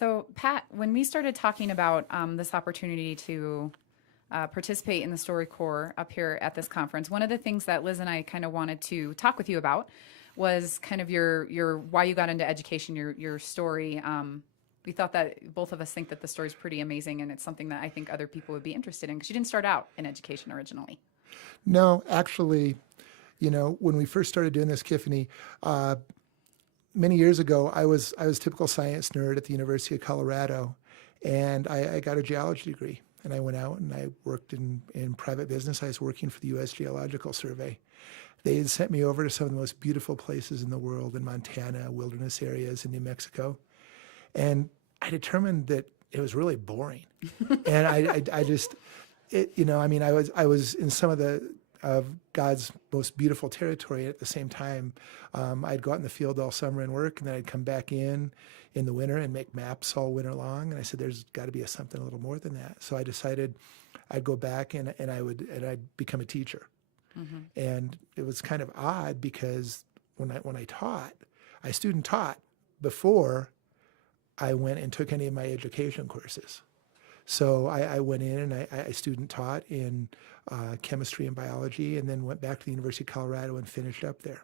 So, Pat, when we started talking about this opportunity to participate in the StoryCorp up here at this conference, one of the things that Liz and I kind of wanted to talk with you about was kind of your why you got into education, your story. We thought that both of us think that the story is pretty amazing, and it's something that I think other people would be interested in because you didn't start out in education originally. No, actually, when we first started doing this, Tiffany, many years ago, I was a typical science nerd at the University of Colorado, and I got a geology degree. And I went out and I worked in private business. I was working for the U.S. Geological Survey. They had sent me over to some of the most beautiful places in the world, in Montana, wilderness areas in New Mexico. And I determined that it was really boring. And I just, I was in some of God's most beautiful territory. At the same time, I'd go out in the field all summer and work, and then I'd come back in the winter and make maps all winter long. And I said, there's got to be something a little more than that. So I decided I'd go back and I'd become a teacher. Mm-hmm. And it was kind of odd because when I taught, I student taught before I went and took any of my education courses. So I went in and I student taught in chemistry and biology, and then went back to the University of Colorado and finished up there.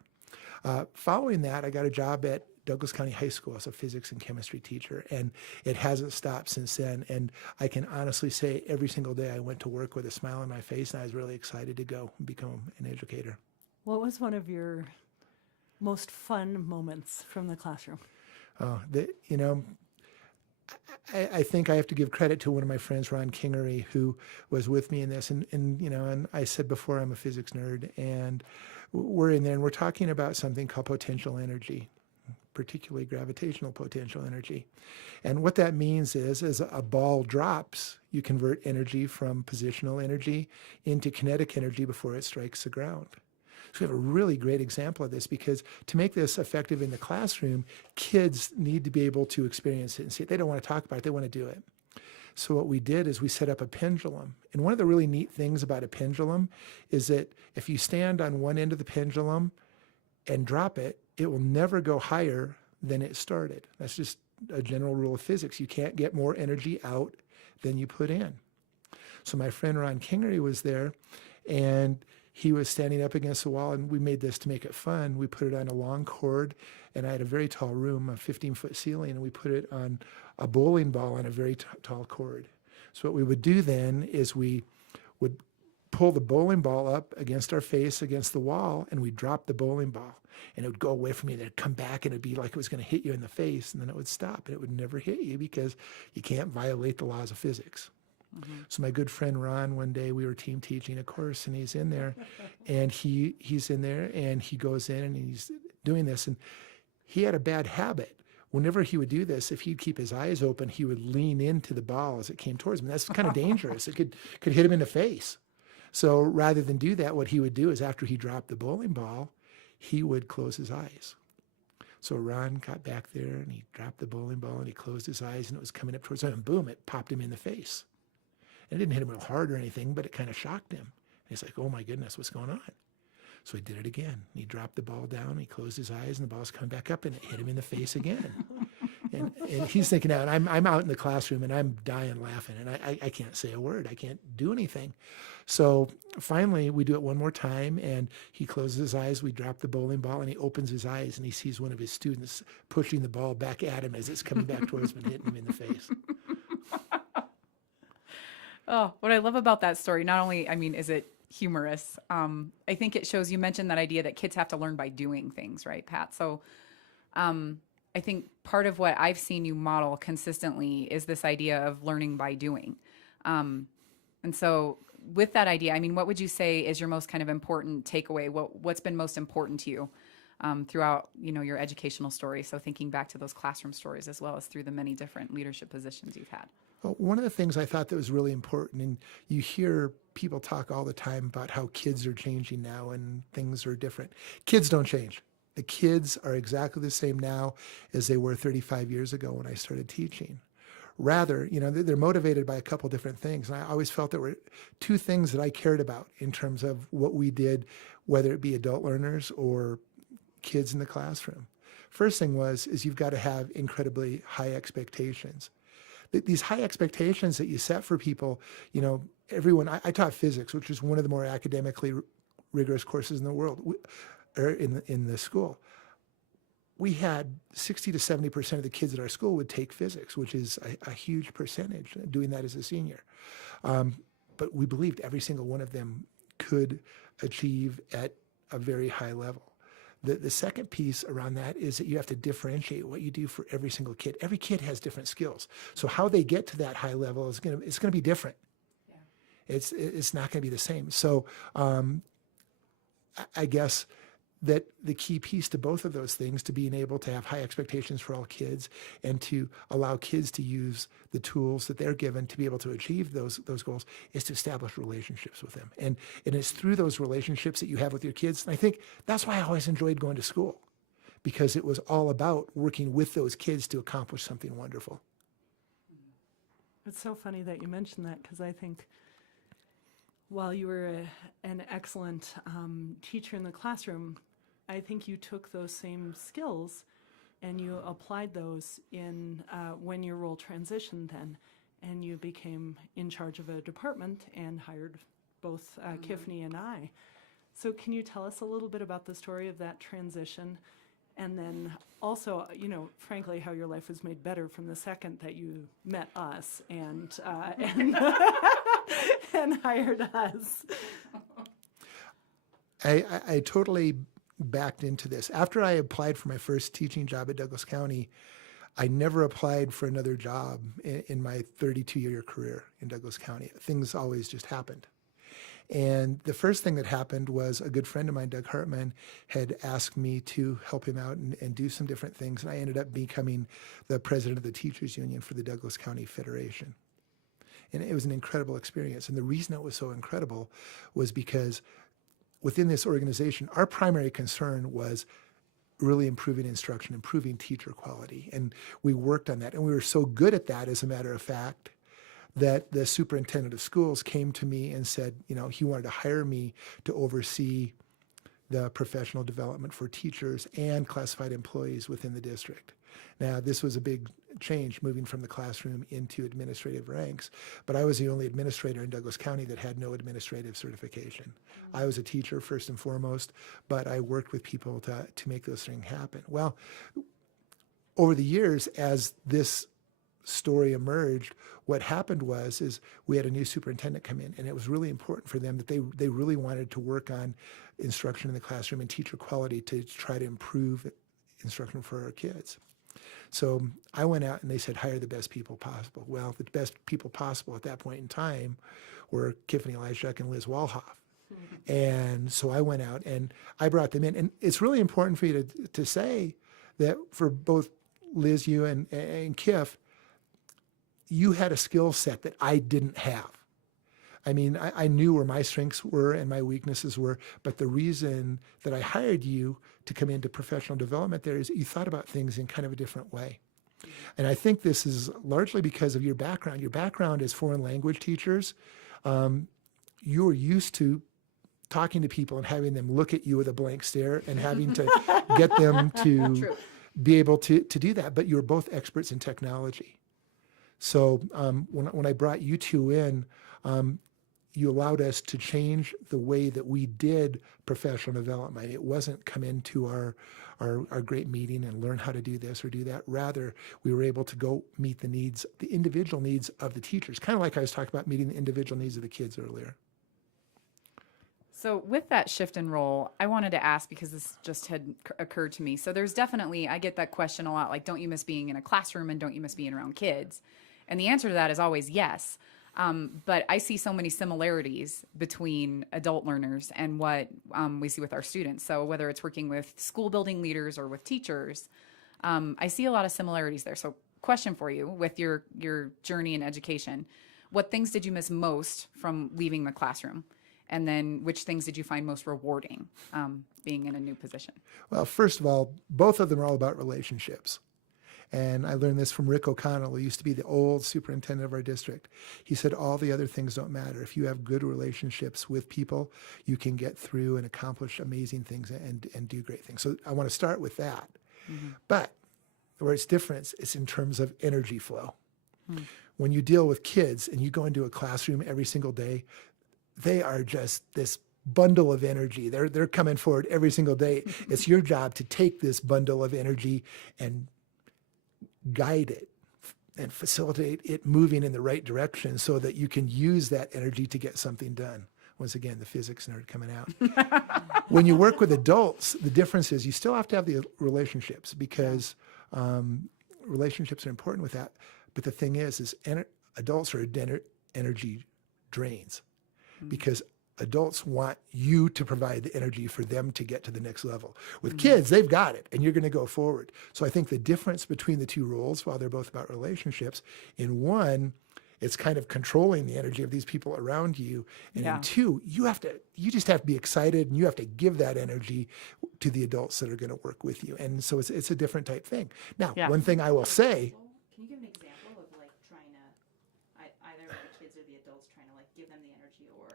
Following that, I got a job at Douglas County High School as a physics and chemistry teacher, and it hasn't stopped since then. And I can honestly say every single day I went to work with a smile on my face, and I was really excited to go and become an educator. What was one of your most fun moments from the classroom? I think I have to give credit to one of my friends, Ron Kingery, who was with me in this. And I said before, I'm a physics nerd, and we're in there and we're talking about something called potential energy, particularly gravitational potential energy. And what that means is, as a ball drops, you convert energy from positional energy into kinetic energy before it strikes the ground. So we have a really great example of this, because to make this effective in the classroom, kids need to be able to experience it and see it. They don't want to talk about it, they want to do it. So what we did is we set up a pendulum. And one of the really neat things about a pendulum is that if you stand on one end of the pendulum and drop it, it will never go higher than it started. That's just a general rule of physics. You can't get more energy out than you put in. So my friend Ron Kingery was there, and he was standing up against the wall, and we made this to make it fun. We put it on a long cord, and I had a very tall room, a 15-foot ceiling, and we put it on a bowling ball on a very tall cord. So what we would do then is we would pull the bowling ball up against our face, against the wall, and we'd drop the bowling ball. And it would go away from you, and it'd come back, and it'd be like it was going to hit you in the face, and then it would stop, and it would never hit you because you can't violate the laws of physics. Mm-hmm. So my good friend Ron, one day we were team teaching a course, and he's in there, and he's in there, and he goes in and he's doing this, and he had a bad habit. Whenever he would do this, if he'd keep his eyes open, he would lean into the ball as it came towards him. That's kind of dangerous. It could hit him in the face. So rather than do that, what he would do is, after he dropped the bowling ball, he would close his eyes. So Ron got back there and he dropped the bowling ball and he closed his eyes, and it was coming up towards him, and boom, it popped him in the face. And it didn't hit him real hard or anything, but it kind of shocked him. And he's like, oh my goodness, what's going on? So he did it again. He dropped the ball down, he closed his eyes, and the ball's coming back up, and it hit him in the face again. and he's thinking out, I'm out in the classroom, and I'm dying laughing, and I can't say a word. I can't do anything. So finally, we do it one more time, and he closes his eyes, we drop the bowling ball, and he opens his eyes, and he sees one of his students pushing the ball back at him as it's coming back towards him and hitting him in the face. Oh, what I love about that story, not only, is it humorous, I think it shows, you mentioned that idea that kids have to learn by doing things, right, Pat? So I think part of what I've seen you model consistently is this idea of learning by doing. And so with that idea, what would you say is your most kind of important takeaway? What's been most important to you throughout, your educational story? So thinking back to those classroom stories as well as through the many different leadership positions you've had. Well, one of the things I thought that was really important, and you hear people talk all the time about how kids are changing now and things are different. Kids don't change. The kids are exactly the same now as they were 35 years ago when I started teaching. Rather, they're motivated by a couple different things. And I always felt there were two things that I cared about in terms of what we did, whether it be adult learners or kids in the classroom. First thing is you've got to have incredibly high expectations. These high expectations that you set for people, everyone, I taught physics, which is one of the more academically rigorous courses in the world, or in the school. We had 60 to 70% of the kids at our school would take physics, which is a huge percentage, doing that as a senior. But we believed every single one of them could achieve at a very high level. The second piece around that is that you have to differentiate what you do for every single kid. Every kid has different skills. So how they get to that high level it's going to be different. Yeah. It's not going to be the same. So I guess that the key piece to both of those things, to being able to have high expectations for all kids and to allow kids to use the tools that they're given to be able to achieve those goals, is to establish relationships with them. And it's through those relationships that you have with your kids. And I think that's why I always enjoyed going to school, because it was all about working with those kids to accomplish something wonderful. It's so funny that you mentioned that, because I think while you were an excellent teacher in the classroom, I think you took those same skills and you applied those in when your role transitioned then, and you became in charge of a department and hired both Kiffney and I. So can you tell us a little bit about the story of that transition? And then also, frankly, how your life was made better from the second that you met us and and hired us. I totally backed into this. After I applied for my first teaching job at Douglas County, I never applied for another job in my 32-year career in Douglas County. Things always just happened. And the first thing that happened was a good friend of mine, Doug Hartman, had asked me to help him out and do some different things. And I ended up becoming the president of the Teachers Union for the Douglas County Federation. And it was an incredible experience. And the reason it was so incredible was because within this organization, our primary concern was really improving instruction, improving teacher quality. And we worked on that. And we were so good at that, as a matter of fact, that the superintendent of schools came to me and said, he wanted to hire me to oversee the professional development for teachers and classified employees within the district. Now, this was a big change, moving from the classroom into administrative ranks, but I was the only administrator in Douglas County that had no administrative certification. Mm-hmm. I was a teacher first and foremost, but I worked with people to make those things happen. Well, over the years, as this story emerged, what happened is we had a new superintendent come in, and it was really important for them that they really wanted to work on instruction in the classroom and teacher quality to try to improve instruction for our kids. So I went out and they said, hire the best people possible. Well, the best people possible at that point in time were Kiffney Lyshuk and Liz Walhoff. Mm-hmm. And so I went out and I brought them in. And it's really important for you to say that for both Liz, you and Kiff, you had a skill set that I didn't have. I mean, I knew where my strengths were and my weaknesses were, but the reason that I hired you to come into professional development there is you thought about things in kind of a different way. And I think this is largely because of your background. Your background as foreign language teachers, you were used to talking to people and having them look at you with a blank stare and having to get them to be able to do that. But you were both experts in technology. So when I brought you two in, you allowed us to change the way that we did professional development. It wasn't come into our great meeting and learn how to do this or do that. Rather, we were able to go meet the needs, the individual needs of the teachers, kind of like I was talking about meeting the individual needs of the kids earlier. So with that shift in role, I wanted to ask, because this just had occurred to me. So there's definitely, I get that question a lot, like, don't you miss being in a classroom and don't you miss being around kids? And the answer to that is always yes. But I see so many similarities between adult learners and what we see with our students. So whether it's working with school building leaders or with teachers, I see a lot of similarities there. So question for you, with your journey in education, what things did you miss most from leaving the classroom? And then which things did you find most rewarding being in a new position? Well, first of all, both of them are all about relationships. And I learned this from Rick O'Connell, who used to be the old superintendent of our district. He said, all the other things don't matter. If you have good relationships with people, you can get through and accomplish amazing things and do great things. So I want to start with that. But where it's different, it's in terms of energy flow. When you deal with kids and you go into a classroom every single day, they are just this bundle of energy. They're coming forward every single day. It's your job to take this bundle of energy and guide it and facilitate it moving in the right direction so that you can use that energy to get something done. Once again, the physics nerd coming out. When you work with adults, the difference is you still have to have the relationships because relationships are important with that. But the thing is adults are energy drains because adults want you to provide the energy for them to get to the next level. With kids, they've got it, and you're going to go forward. So I think the difference between the two roles, while they're both about relationships, in one, it's kind of controlling the energy of these people around you. And in two, you just have to be excited, and you have to give that energy to the adults that are going to work with you. And so it's a different type thing. Now, one thing I will say. Can you give an example of like trying to, either the kids or the adults trying to like give them the energy, or,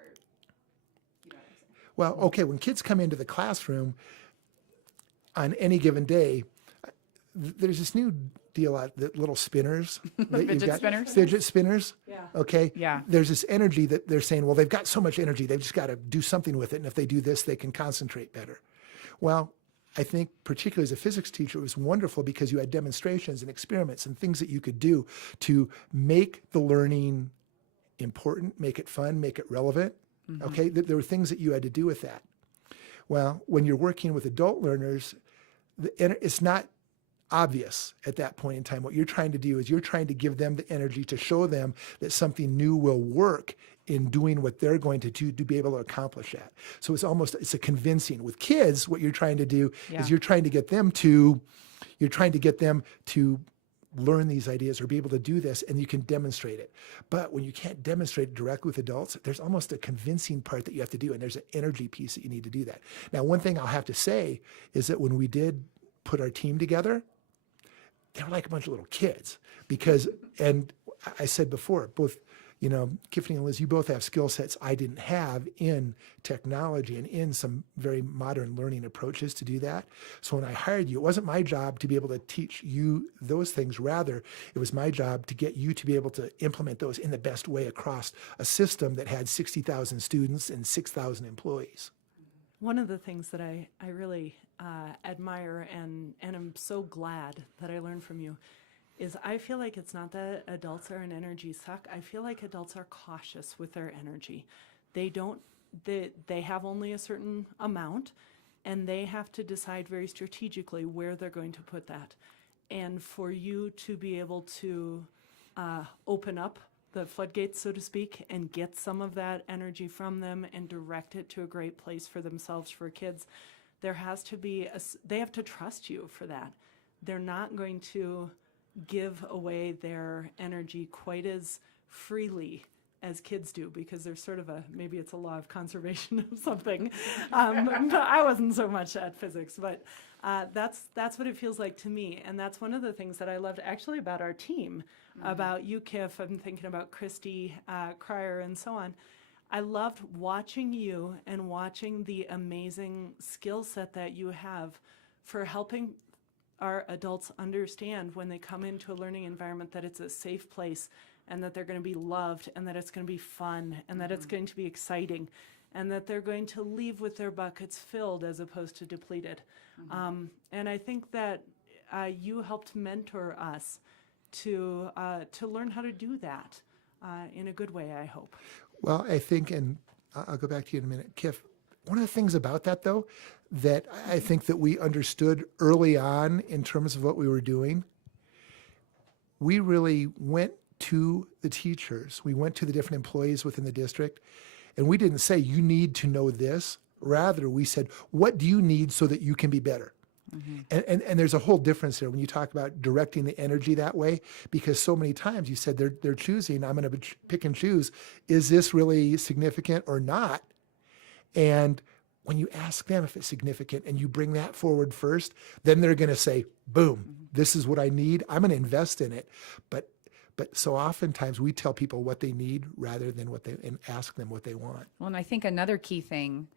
you know what I'm saying? Well, okay, when kids come into the classroom on any given day, there's this new deal out, the little spinners. That Fidget spinners? Fidget spinners. Yeah. Okay. Yeah. There's this energy that they're saying, well, they've got so much energy, they've just got to do something with it. And if they do this, they can concentrate better. Well, I think particularly as a physics teacher, it was wonderful because you had demonstrations and experiments and things that you could do to make the learning important, make it fun, make it relevant. Okay. There were things that you had to do with that. Well, when you're working with adult learners, it's not obvious at that point in time. What you're trying to do is you're trying to give them the energy to show them that something new will work in doing what they're going to do to be able to accomplish that. So it's a convincing. With kids, what you're trying to do is you're trying to get them to learn these ideas or be able to do this, and you can demonstrate it. But when you can't demonstrate it directly with adults, there's almost a convincing part that you have to do, and there's an energy piece that you need to do that. Now, one thing I'll have to say is that when we did put our team together, they were like a bunch of little kids and I said before, both, Tiffany and Liz, you both have skill sets I didn't have in technology and in some very modern learning approaches to do that. So when I hired you, it wasn't my job to be able to teach you those things. Rather, it was my job to get you to be able to implement those in the best way across a system that had 60,000 students and 6,000 employees. One of the things that I really admire and I'm so glad that I learned from you is I feel like it's not that adults are an energy suck. I feel like adults are cautious with their energy. They have only a certain amount, and they have to decide very strategically where they're going to put that. And for you to be able to open up the floodgates, so to speak, and get some of that energy from them and direct it to a great place for themselves, for kids, there has to be, they have to trust you for that. They're not going to give away their energy quite as freely as kids do, because there's sort of maybe it's a law of conservation of something. But I wasn't so much at physics, but that's what it feels like to me. And that's one of the things that I loved actually about our team, about you, Kif. I'm thinking about Christy Cryer and so on. I loved watching you and watching the amazing skill set that you have for helping our adults understand when they come into a learning environment that it's a safe place and that they're going to be loved and that it's going to be fun and that it's going to be exciting and that they're going to leave with their buckets filled as opposed to depleted. And I think that you helped mentor us to learn how to do that in a good way, I hope. Well, I think, and I'll go back to you in a minute, Kif, one of the things about that, though, that I think that we understood early on in terms of what we were doing, we really went to the teachers, we went to the different employees within the district, and we didn't say, you need to know this. Rather, we said, what do you need so that you can be better? And there's a whole difference there when you talk about directing the energy that way, because so many times you said they're choosing, I'm going to pick and choose, is this really significant or not? And when you ask them if it's significant and you bring that forward first, then they're going to say, boom, this is what I need. I'm going to invest in it. But so oftentimes we tell people what they need rather than and ask them what they want. Well, and I think another key thing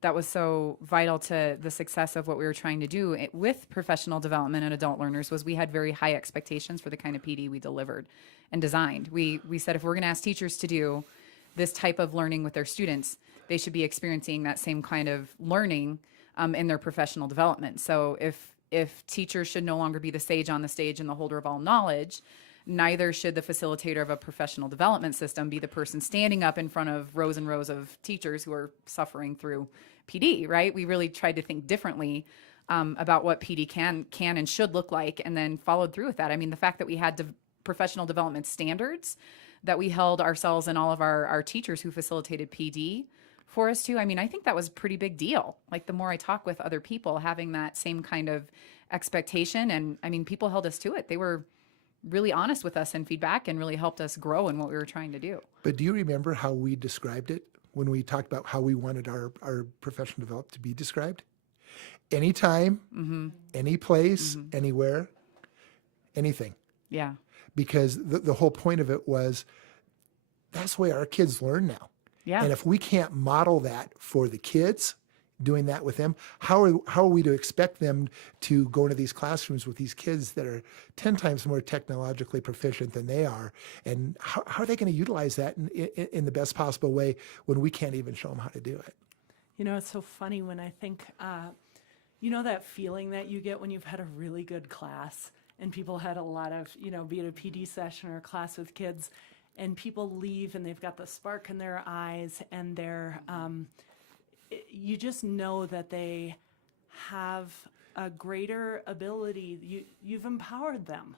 that was so vital to the success of what we were trying to do with professional development and adult learners was we had very high expectations for the kind of PD we delivered and designed. We said if we're going to ask teachers to do this type of learning with their students, they should be experiencing that same kind of learning in their professional development. So if teachers should no longer be the sage on the stage and the holder of all knowledge, neither should the facilitator of a professional development system be the person standing up in front of rows and rows of teachers who are suffering through PD, right? We really tried to think differently about what PD can and should look like, and then followed through with that. I mean, the fact that we had professional development standards that we held ourselves and all of our teachers who facilitated PD for us to, I mean, I think that was a pretty big deal. Like the more I talk with other people, having that same kind of expectation, and I mean, people held us to it. They were really honest with us in feedback and really helped us grow in what we were trying to do. But do you remember how we described it when we talked about how we wanted our professional development to be described? Anytime, any place, anywhere, anything. Yeah. Because the whole point of it was that's the way our kids learn now. Yeah. And if we can't model that for the kids, doing that with them, how are we to expect them to go into these classrooms with these kids that are 10 times more technologically proficient than they are? And how are they going to utilize that in the best possible way when we can't even show them how to do it? You know, it's so funny when I think, you know, that feeling that you get when you've had a really good class and people had a lot of, you know, be it a PD session or a class with kids, and people leave and they've got the spark in their eyes and they're, you just know that they have a greater ability. You've empowered them.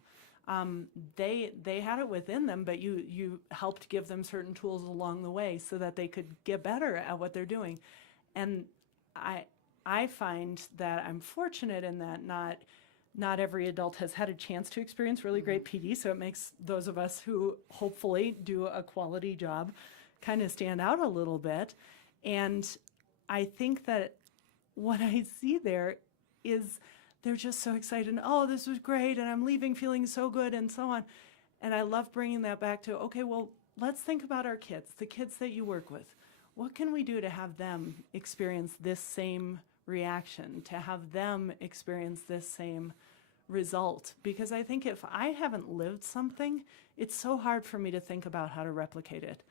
They had it within them, but you helped give them certain tools along the way so that they could get better at what they're doing. And I find that I'm fortunate in that not every adult has had a chance to experience really great PD, so it makes those of us who hopefully do a quality job kind of stand out a little bit. And I think that what I see there is they're just so excited. Oh, this was great, and I'm leaving feeling so good, and so on. And I love bringing that back to, okay, well, let's think about our kids, the kids that you work with. What can we do to have them experience this same reaction, to have them experience this same result? Because I think if I haven't lived something, it's so hard for me to think about how to replicate it.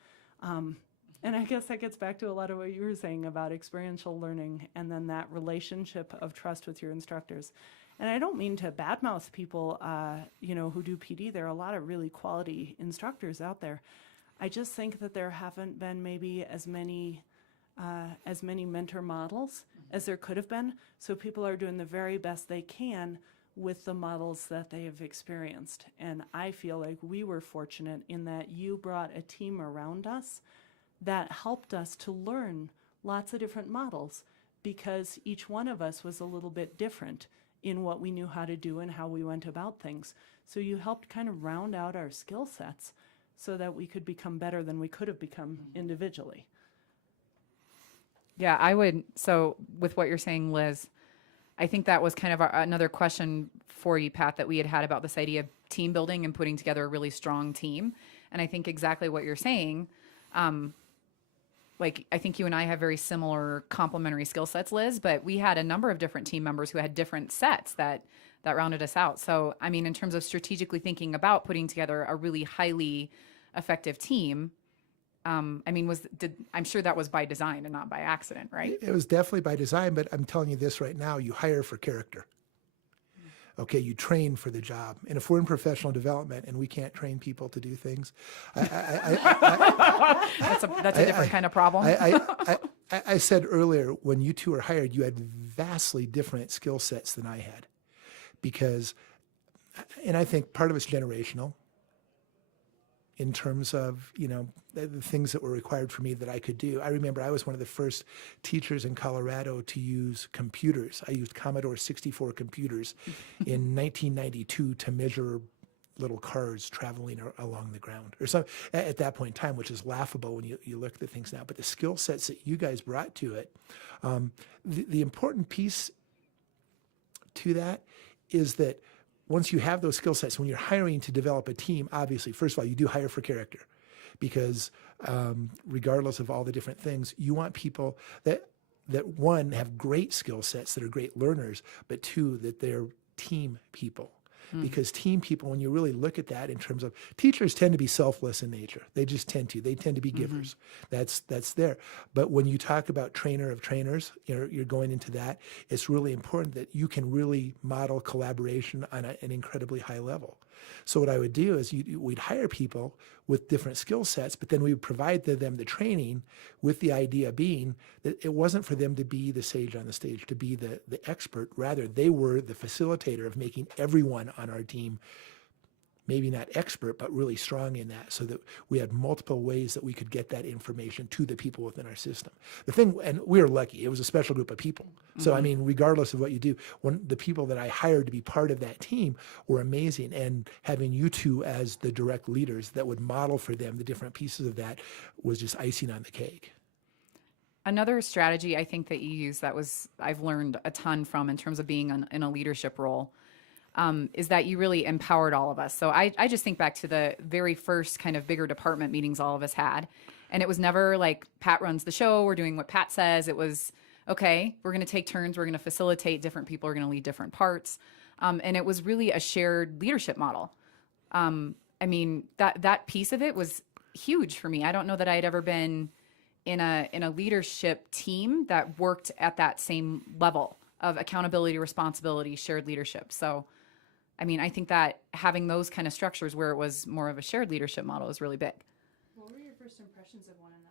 And I guess that gets back to a lot of what you were saying about experiential learning and then that relationship of trust with your instructors. And I don't mean to badmouth people, you know, who do PD. There are a lot of really quality instructors out there. I just think that there haven't been maybe as many mentor models as there could have been. So people are doing the very best they can with the models that they have experienced. And I feel like we were fortunate in that you brought a team around us that helped us to learn lots of different models, because each one of us was a little bit different in what we knew how to do and how we went about things. So you helped kind of round out our skill sets so that we could become better than we could have become individually. Yeah, I would. So with what you're saying, Liz, I think that was kind of another question for you, Pat, that we had about this idea of team building and putting together a really strong team. And I think exactly what you're saying, like, I think you and I have very similar complementary skill sets, Liz, but we had a number of different team members who had different sets that rounded us out. So, I mean, in terms of strategically thinking about putting together a really highly effective team, I mean, I'm sure that was by design and not by accident, right? It was definitely by design, but I'm telling you this right now, you hire for character. Okay, you train for the job. And if we're in professional development and we can't train people to do things, That's a different kind of problem. I said earlier, when you two were hired, you had vastly different skill sets than I had. Because, and I think part of it's generational in terms of, you know, the things that were required for me that I could do. I remember I was one of the first teachers in Colorado to use computers. I used Commodore 64 computers in 1992 to measure little cars traveling along the ground, or some at that point in time, which is laughable when you look at the things now. But the skill sets that you guys brought to it, the important piece to that is that once you have those skill sets, when you're hiring to develop a team, obviously, first of all, you do hire for character, because regardless of all the different things, you want people that that one, have great skill sets, that are great learners, but two, that they're team people. Because team people, when you really look at that in terms of, teachers tend to be selfless in nature. They just tend to. They tend to be givers. That's there. But when you talk about trainer of trainers, you're going into that, it's really important that you can really model collaboration on an incredibly high level. So what I would do is we'd hire people with different skill sets, but then we would provide to them the training, with the idea being that it wasn't for them to be the sage on the stage, to be the expert. Rather, they were the facilitator of making everyone on our team maybe not expert, but really strong in that, so that we had multiple ways that we could get that information to the people within our system. The thing, and we were lucky, it was a special group of people. So, I mean, regardless of what you do, the people that I hired to be part of that team were amazing. And having you two as the direct leaders that would model for them the different pieces of that was just icing on the cake. Another strategy I think that you use that I've learned a ton from in terms of being in a leadership role, is that you really empowered all of us. So I just think back to the very first kind of bigger department meetings all of us had. And it was never like, Pat runs the show, we're doing what Pat says. It was, okay, we're going to take turns, we're going to facilitate, different people are going to lead different parts. And it was really a shared leadership model. I mean, that piece of it was huge for me. I don't know that I had ever been in a leadership team that worked at that same level of accountability, responsibility, shared leadership. So, I mean, I think that having those kind of structures where it was more of a shared leadership model is really big. What were your first impressions of one another?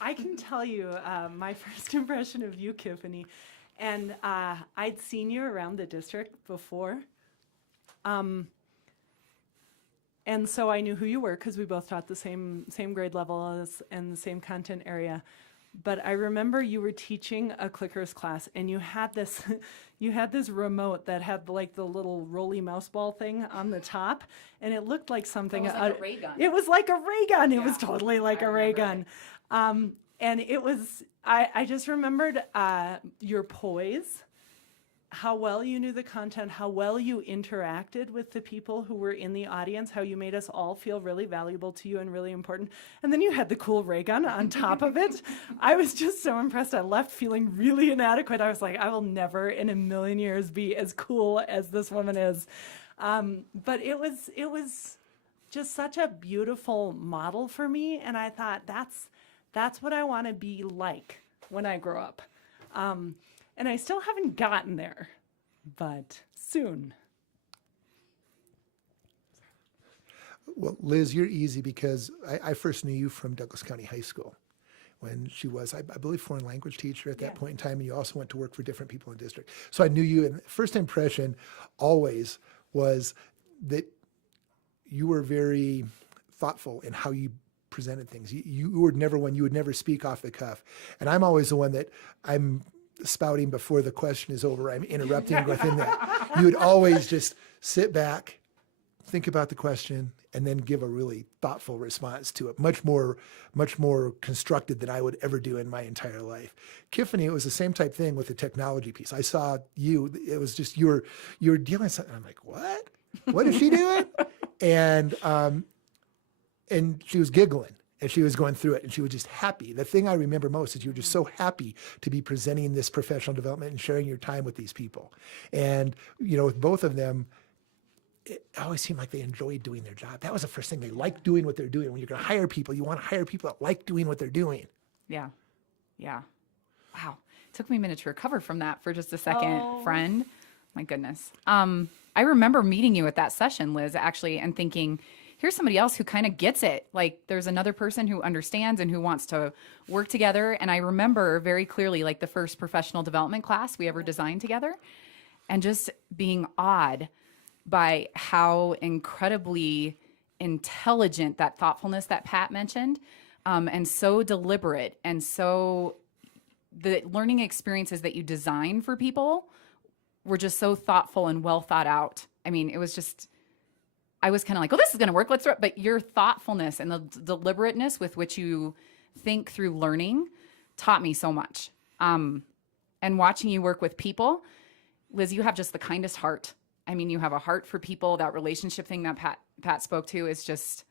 I can tell you my first impression of you, Tiffany, and I'd seen you around the district before. And so I knew who you were because we both taught the same grade level and the same content area. But I remember you were teaching a clickers class, and you had this remote that had like the little roly mouse ball thing on the top, and it looked like something. It was like a ray gun. It was like a ray gun. It was Yeah, totally like I a ray remember gun. And it was. I just remembered your poise, how well you knew the content, how well you interacted with the people who were in the audience, how you made us all feel really valuable to you and really important. And then you had the cool ray gun on top of it. I was just so impressed. I left feeling really inadequate. I was like, I will never in a million years be as cool as this woman is. But it was just such a beautiful model for me. And I thought, that's what I want to be like when I grow up. And I still haven't gotten there, but soon. Well, Liz, you're easy because I first knew you from Douglas County High School when she was, I believe, foreign language teacher at that point in time, and you also went to work for different people in the district. So I knew you, and first impression always was that you were very thoughtful in how you presented things. You were never one, you would never speak off the cuff. And I'm always the one that I'm spouting before the question is over. I'm interrupting within that. You would always just sit back, think about the question, and then give a really thoughtful response to it. Much more constructed than I would ever do in my entire life. Tiffany, it was the same type thing with the technology piece. I saw you, it was just, you were dealing with something. I'm like, what? What is she doing? And she was giggling. And she was going through it, and she was just happy. The thing I remember most is you were just so happy to be presenting this professional development and sharing your time with these people. And, with both of them, it always seemed like they enjoyed doing their job. That was the first thing. They liked doing what they're doing. When you're going to hire people, you want to hire people that like doing what they're doing. Yeah. Wow. It took me a minute to recover from that for just a second, friend. My goodness. I remember meeting you at that session, Liz, actually, and thinking, here's somebody else who kind of gets it. Like, there's another person who understands and who wants to work together. And I remember very clearly, like, the first professional development class we ever designed together, and just being awed by how incredibly intelligent that thoughtfulness that Pat mentioned, and so deliberate, and so the learning experiences that you design for people were just so thoughtful and well thought out. I mean, it was just, I was kind of like, oh, this is going to work. But your thoughtfulness and the deliberateness with which you think through learning taught me so much. And watching you work with people, Liz, you have just the kindest heart. I mean, you have a heart for people. That relationship thing that Pat spoke to is just,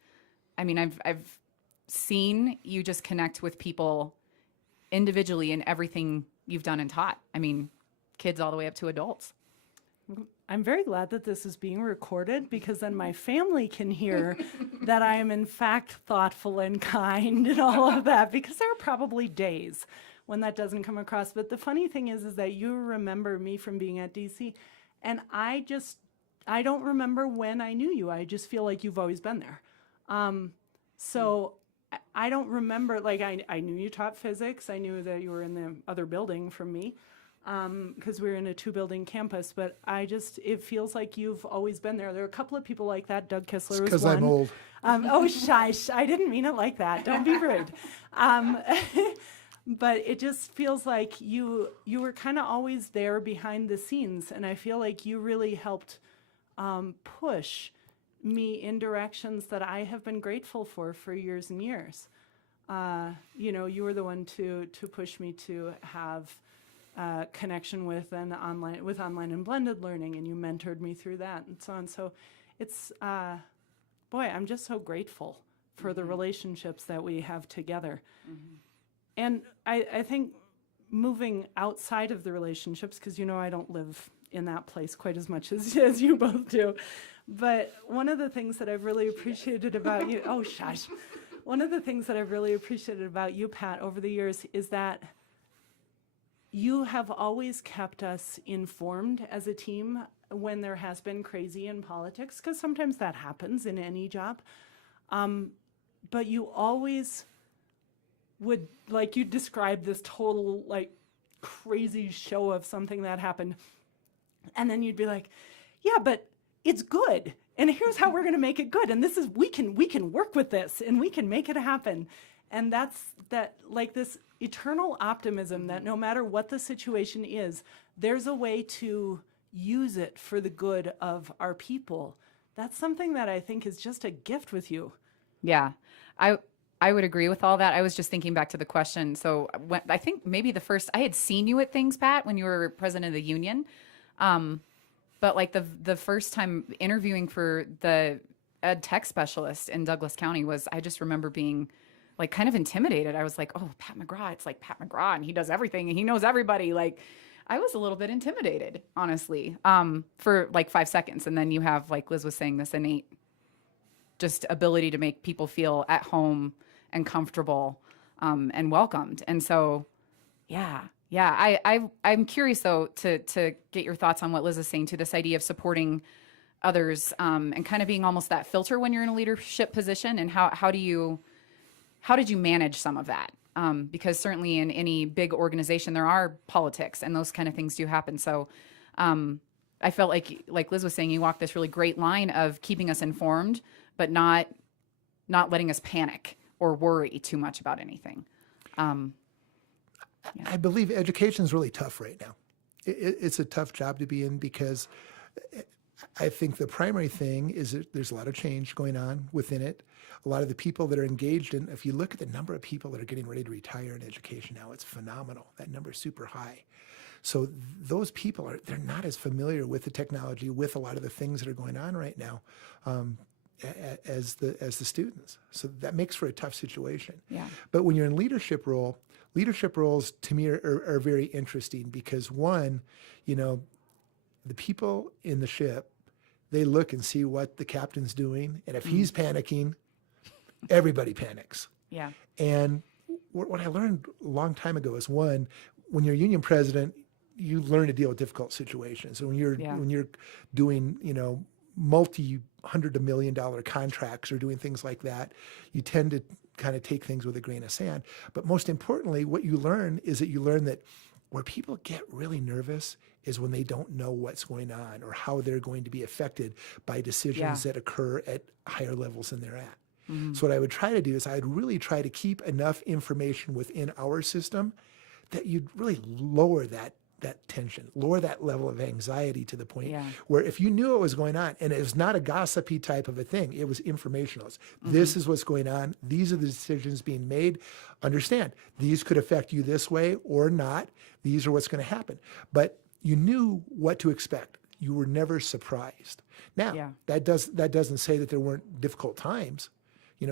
I mean, I've scene, you just connect with people individually in everything you've done and taught. I mean, kids all the way up to adults. I'm very glad that this is being recorded, because then my family can hear that I am in fact thoughtful and kind and all of that, because there are probably days when that doesn't come across. But the funny thing is that you remember me from being at DC, and I don't remember when I knew you. I just feel like you've always been there. So I don't remember, like I knew you taught physics. I knew that you were in the other building from me, because we were in a 2-building campus, but it feels like you've always been there. There are a couple of people like that. Doug Kissler was one. Because I'm old. Oh, shush. I didn't mean it like that. Don't be rude. But it just feels like you were kind of always there behind the scenes, and I feel like you really helped push me in directions that I have been grateful for years and years. You were the one to push me to have connection with online and blended learning, and you mentored me through that and so on. So it's, boy, I'm just so grateful for the relationships that we have together. And I think moving outside of the relationships, because I don't live in that place quite as much as you both do, but one of the things that I've really appreciated about you, oh shush, one of the things that I've really appreciated about you, Pat, over the years is that you have always kept us informed as a team when there has been crazy in politics, because sometimes that happens in any job. But you always would, like, you described this total, like, crazy show of something that happened. And then you'd be like, yeah, but it's good. And here's how we're going to make it good. And we can work with this and we can make it happen. And that's like this eternal optimism that no matter what the situation is, there's a way to use it for the good of our people. That's something that I think is just a gift with you. Yeah, I would agree with all that. I was just thinking back to the question. So I think maybe I had seen you at things, Pat, when you were president of the union. But like the first time interviewing for the ed tech specialist in Douglas County I just remember being like kind of intimidated. I was like, oh, Pat McGraw, it's like Pat McGraw and he does everything and he knows everybody. Like I was a little bit intimidated, honestly, for like 5 seconds. And then you have, like Liz was saying, this innate just ability to make people feel at home and comfortable, and welcomed. And so, yeah. I'm curious though to get your thoughts on what Liz is saying, to this idea of supporting others, and kind of being almost that filter when you're in a leadership position, and how did you manage some of that? Because certainly in any big organization there are politics and those kind of things do happen. So I felt like Liz was saying, you walked this really great line of keeping us informed, but not letting us panic or worry too much about anything. I believe education is really tough right now. It's a tough job to be in, because I think the primary thing is that there's a lot of change going on within it. A lot of the people that are engaged in, if you look at the number of people that are getting ready to retire in education now, it's phenomenal. That number is super high. So those people they're not as familiar with the technology, with a lot of the things that are going on right now, as the students. So that makes for a tough situation. Yeah. But when you're in leadership roles to me are very interesting, because one, the people in the ship, they look and see what the captain's doing, and if he's panicking, everybody panics. Yeah. And what I learned a long time ago is, one, when you're union president, you learn to deal with difficult situations. And when you're doing, multi-hundred of $1 million contracts or doing things like that, you tend to kind of take things with a grain of sand. But most importantly, what you learn is that where people get really nervous is when they don't know what's going on or how they're going to be affected by decisions that occur at higher levels than they're at. Mm-hmm. So what I would try to do is I'd really try to keep enough information within our system that you'd really lower that tension, lower that level of anxiety to the point where if you knew what was going on, and it was not a gossipy type of a thing, it was informational. This is what's going on. These are the decisions being made. Understand, these could affect you this way or not. These are what's going to happen. But you knew what to expect. You were never surprised. Now, that doesn't say that there weren't difficult times.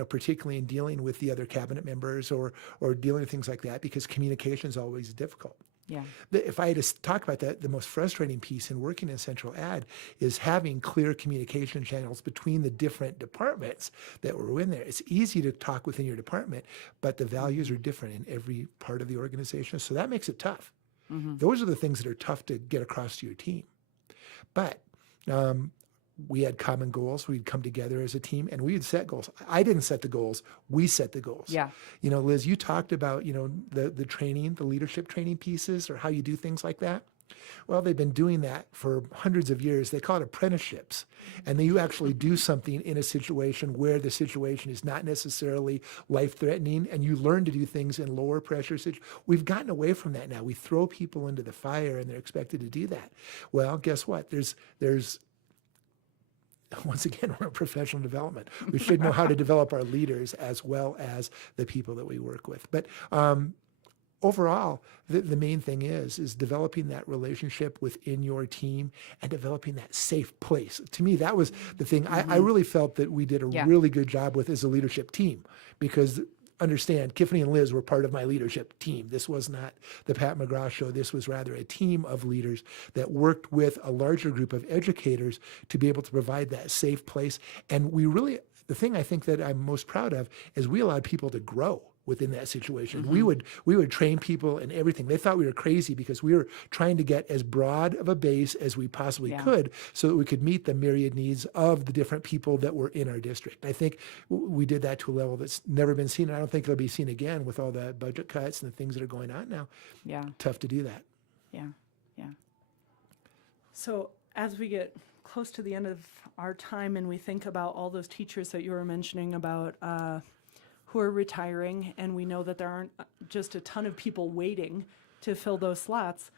particularly in dealing with the other cabinet members or dealing with things like that, because communication is always difficult. Yeah. If I had to talk about that, the most frustrating piece in working in central ad is having clear communication channels between the different departments that were in there. It's easy to talk within your department, but the values are different in every part of the organization. So that makes it tough. Those are the things that are tough to get across to your team. But we had common goals. We'd come together as a team and we'd set goals. I didn't set the goals. We set the goals. Yeah. Liz, you talked about, the training, the leadership training pieces or how you do things like that. Well, they've been doing that for hundreds of years. They call it apprenticeships. And then you actually do something in a situation where the situation is not necessarily life-threatening, and you learn to do things in lower pressure situations. We've gotten away from that now. We throw people into the fire and they're expected to do that. Well, guess what? There's once again, we're in professional development. We should know how to develop our leaders as well as the people that we work with. But overall, the main thing is developing that relationship within your team and developing that safe place. To me, that was the thing I really felt that we did a really good job with as a leadership team, because understand, Tiffany and Liz were part of my leadership team. This was not the Pat McGraw show. This was rather a team of leaders that worked with a larger group of educators to be able to provide that safe place. And the thing I think that I'm most proud of is we allowed people to grow within that situation. We would train people and everything. They thought we were crazy because we were trying to get as broad of a base as we possibly could so that we could meet the myriad needs of the different people that were in our district. I think we did that to a level that's never been seen. And I don't think it'll be seen again with all the budget cuts and the things that are going on now. Yeah. Tough to do that. Yeah. Yeah. So as we get close to the end of our time and we think about all those teachers that you were mentioning about who are retiring, and we know that there aren't just a ton of people waiting to fill those slots,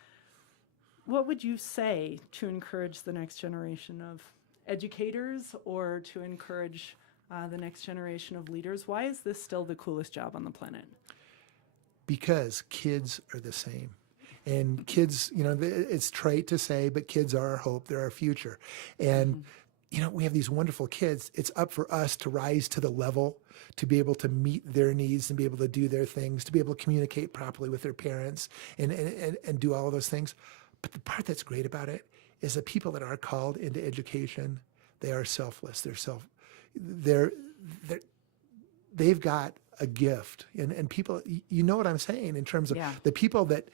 what would you say to encourage the next generation of educators or to encourage the next generation of leaders? Why is this still the coolest job on the planet? Because kids are the same. And kids, it's trite to say, but kids are our hope. They're our future. And we have these wonderful kids. It's up for us to rise to the level, to be able to meet their needs and be able to do their things, to be able to communicate properly with their parents and do all of those things. But the part that's great about it is the people that are called into education, they are selfless. They've got a gift. And people, you know what I'm saying in terms of the people that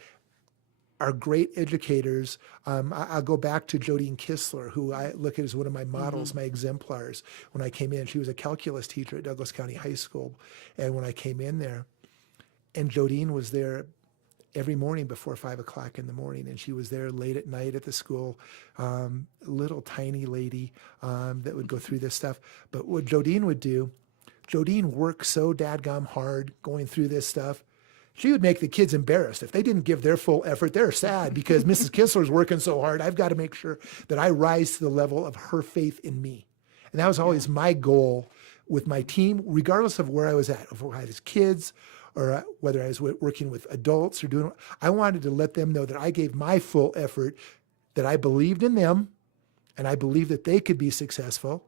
are great educators. I'll go back to Jodine Kistler, who I look at as one of my models, my exemplars. When I came in, she was a calculus teacher at Douglas County High School. And when I came in there, and Jodine was there every morning before 5 o'clock in the morning, and she was there late at night at the school, little tiny lady that would go through this stuff. But what Jodine would do, Jodine worked so dadgum hard going through this stuff. She would make the kids embarrassed. If they didn't give their full effort, they're sad because Mrs. Kistler's working so hard. I've got to make sure that I rise to the level of her faith in me. And that was always my goal with my team, regardless of where I was at, if I was kids or whether I was working with adults or doing, I wanted to let them know that I gave my full effort, that I believed in them and I believed that they could be successful.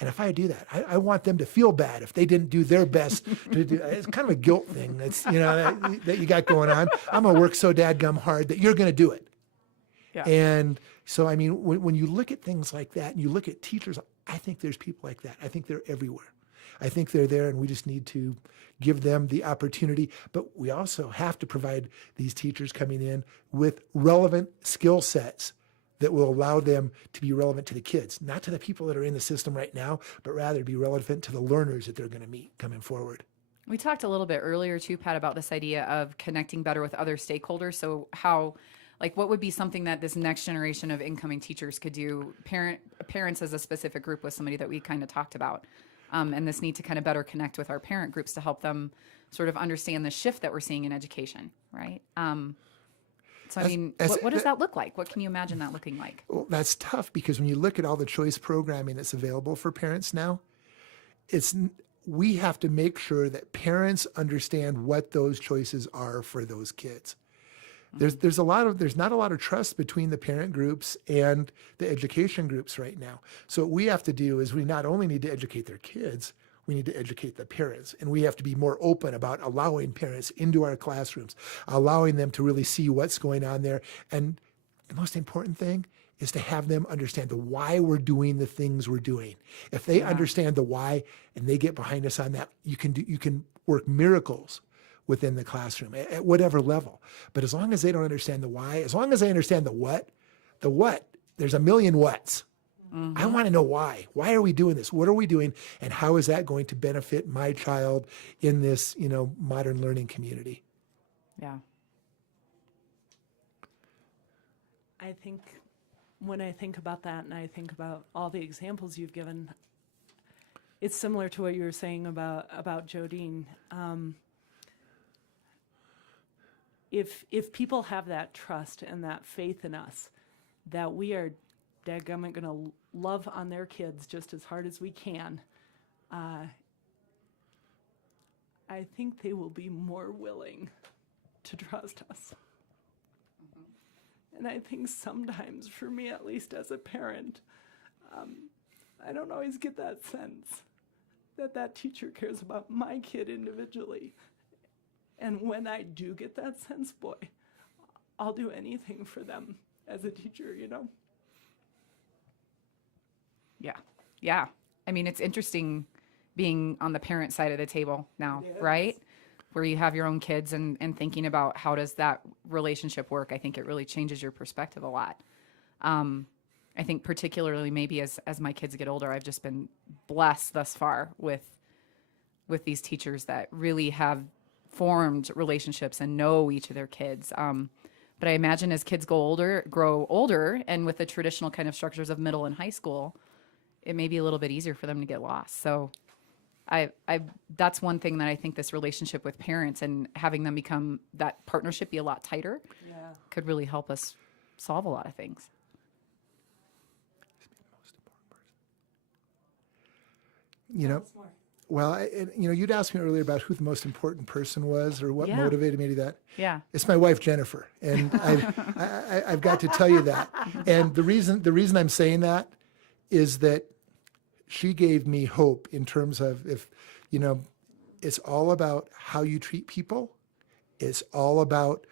And if I do that, I want them to feel bad if they didn't do their best to do. It's kind of a guilt thing that's, that you got going on. I'm going to work so dadgum hard that you're going to do it. Yeah. And so, I mean, when you look at things like that and you look at teachers, I think there's people like that. I think they're everywhere. I think they're there and we just need to give them the opportunity. But we also have to provide these teachers coming in with relevant skill sets that will allow them to be relevant to the kids, not to the people that are in the system right now, but rather to be relevant to the learners that they're going to meet coming forward. We talked a little bit earlier too, Pat, about this idea of connecting better with other stakeholders. So what would be something that this next generation of incoming teachers could do? Parents as a specific group was somebody that we kind of talked about. And this need to kind of better connect with our parent groups to help them sort of understand the shift that we're seeing in education, right? So, what does that look like? What can you imagine that looking like? Well, that's tough because when you look at all the choice programming that's available for parents now, we have to make sure that parents understand what those choices are for those kids. There's not a lot of trust between the parent groups and the education groups right now. So what we have to do is we not only need to educate their kids, we need to educate the parents. And we have to be more open about allowing parents into our classrooms, allowing them to really see what's going on there. And the most important thing is to have them understand the why we're doing the things we're doing. If they understand the why and they get behind us on that, you can work miracles within the classroom at whatever level. But as long as they don't understand the why, as long as they understand the what, there's a million whats. I want to know why. Why are we doing this? What are we doing? And how is that going to benefit my child in this, modern learning community? Yeah. I think when I think about that and I think about all the examples you've given, it's similar to what you were saying about Jodine. If people have that trust and that faith in us, that we are dadgummit going to love on their kids just as hard as we can, I think they will be more willing to trust us. And I think sometimes, for me at least as a parent, I don't always get that sense that teacher cares about my kid individually. And when I do get that sense, boy, I'll do anything for them as a teacher, Yeah. Yeah. I mean, it's interesting being on the parent side of the table now, right? Where you have your own kids and thinking about how does that relationship work. I think it really changes your perspective a lot. I think particularly maybe as my kids get older, I've just been blessed thus far with these teachers that really have formed relationships and know each of their kids. But I imagine as kids grow older, and with the traditional kind of structures of middle and high school, it may be a little bit easier for them to get lost. So that's one thing that I think this relationship with parents and having them become that partnership be a lot tighter could really help us solve a lot of things. Well, you'd asked me earlier about who the most important person was or what motivated me to do that. Yeah. It's my wife, Jennifer. And I've got to tell you that. And the reason I'm saying that is that she gave me hope in terms of it's all about how you treat people. It's all about,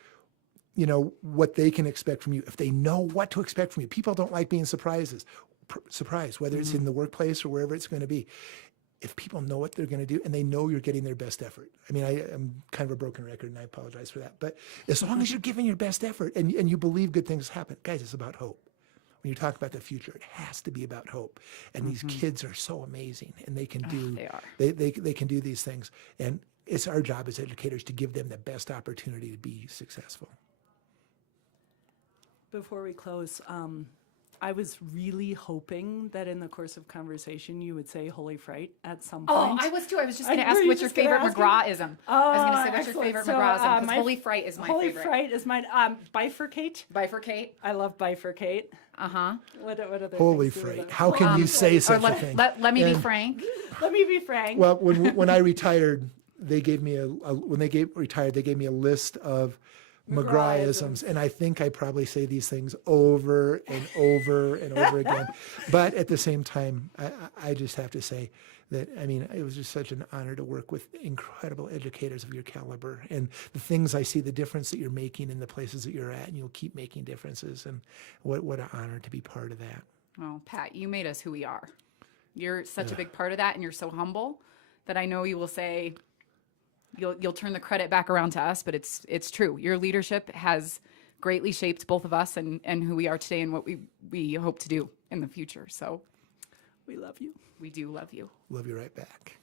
what they can expect from you. If they know what to expect from you, people don't like being surprised, whether it's in the workplace or wherever it's going to be. If people know what they're going to do and they know you're getting their best effort. I mean, I'm kind of a broken record and I apologize for that. But as long as you're giving your best effort and you believe good things happen, guys, it's about hope. When you talk about the future, it has to be about hope. And these kids are so amazing and they can do, they can do these things. And it's our job as educators to give them the best opportunity to be successful. Before we close, I was really hoping that in the course of conversation you would say Holy Fright at some point. Oh, I was too. I was just going to ask what's your favorite McGraw-ism. I was going to say what's your favorite McGraw-ism, because Holy Fright is my favorite. Holy Fright is mine. Bifurcate. Bifurcate. I love bifurcate. Uh-huh. What other Holy things Fright. How can you say such a thing? Let me be frank. Let me be frank. Well, when I retired, they gave me they gave me a list of McGraw-isms, and I think I probably say these things over and over and over again. But at the same time, I just have to say that, it was just such an honor to work with incredible educators of your caliber. And the things I see, the difference that you're making in the places that you're at, and you'll keep making differences. And what an honor to be part of that. Oh, Pat, you made us who we are. You're such a big part of that, and you're so humble that I know you will say, You'll turn the credit back around to us, but it's true. Your leadership has greatly shaped both of us and who we are today and what we hope to do in the future. So we love you. We do love you. Love you right back.